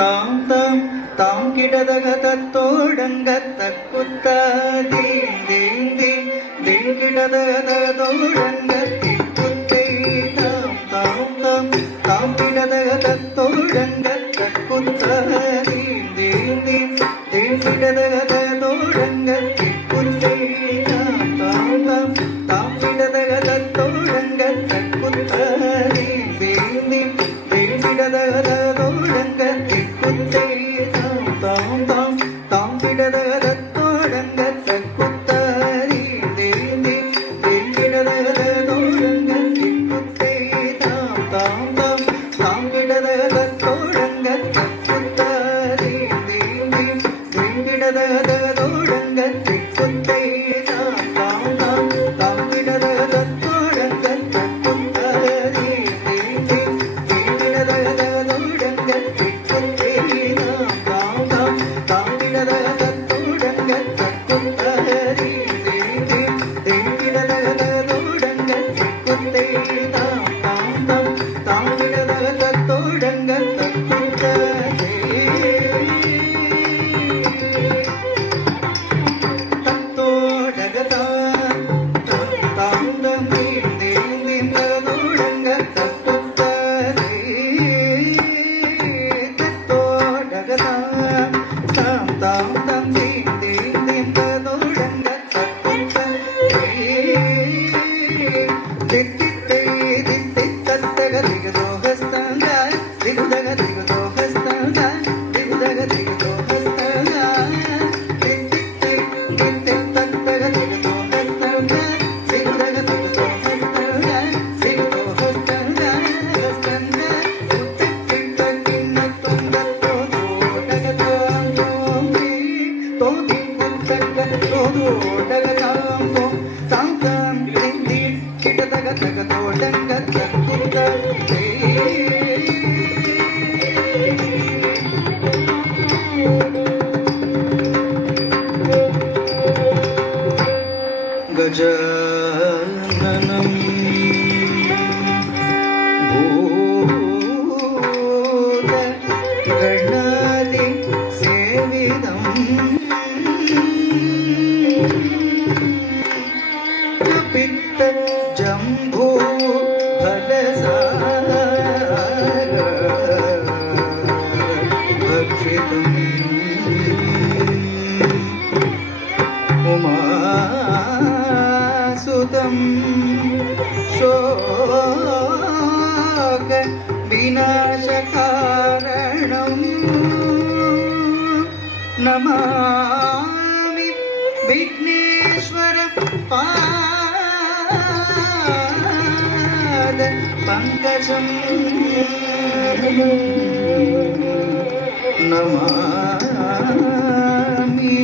தாம் தாம் தாம் கிடதகதத்தோடங்கத்தக்குத்த தீம் தீம் தீம் தீம் கிடதகதோடங்கத்திக்குத்தை தாம் தாம் தாம் தாம் கிடதகதத்தோடங்கத்தக்குத்த தீம் தீம் தீம் தீம் கிடதகதோடங்கத்திக்குத்தை தாம் தாம் தாம் தாம் கிடதகதத்தோடங்கத்தக்குத்த தீம் தீம் தீம் தீம் கிடதகதோடங்கத்திக்குத்தை தாம் தாம் தாம் கிடதகதத்தோடங்கத்தக்குத்த தீம் தீம் தீம் தீம் கிடதகதோடங்கத்திக்குத்தை தாம் தாம் தாம் தாம் கிடதகதத்தோடங்கத்தக்குத்த தீம் தீம் தீம் தீம் கிடதகதோடங்கத்திக்குத்தை தாம் தாம் தாம் தாம் கிடதகதத்தோடங்கத்தக்குத்த தீம் தீம் தீம் தீம் கிடதகதோடங்கத்திக்குத்தை தாம் தாம் தாம் தாம் கிடதகதத்தோடங்கத்தக்குத்த தீம் தீம் தீம் தீம் கிடதகதோடங்கத்திக்குத்தை தாம் தாம் தாம் தாம் கிடதகதத்தோடங்கத்தக்குத்த गजाननं भूतगणादि सेवितं पित्त जम्बू फलसारभक्षितम् उमासुतं शोक विनाशकारणं नमामि विघ्नेश्वर पाद पंकजं नमामि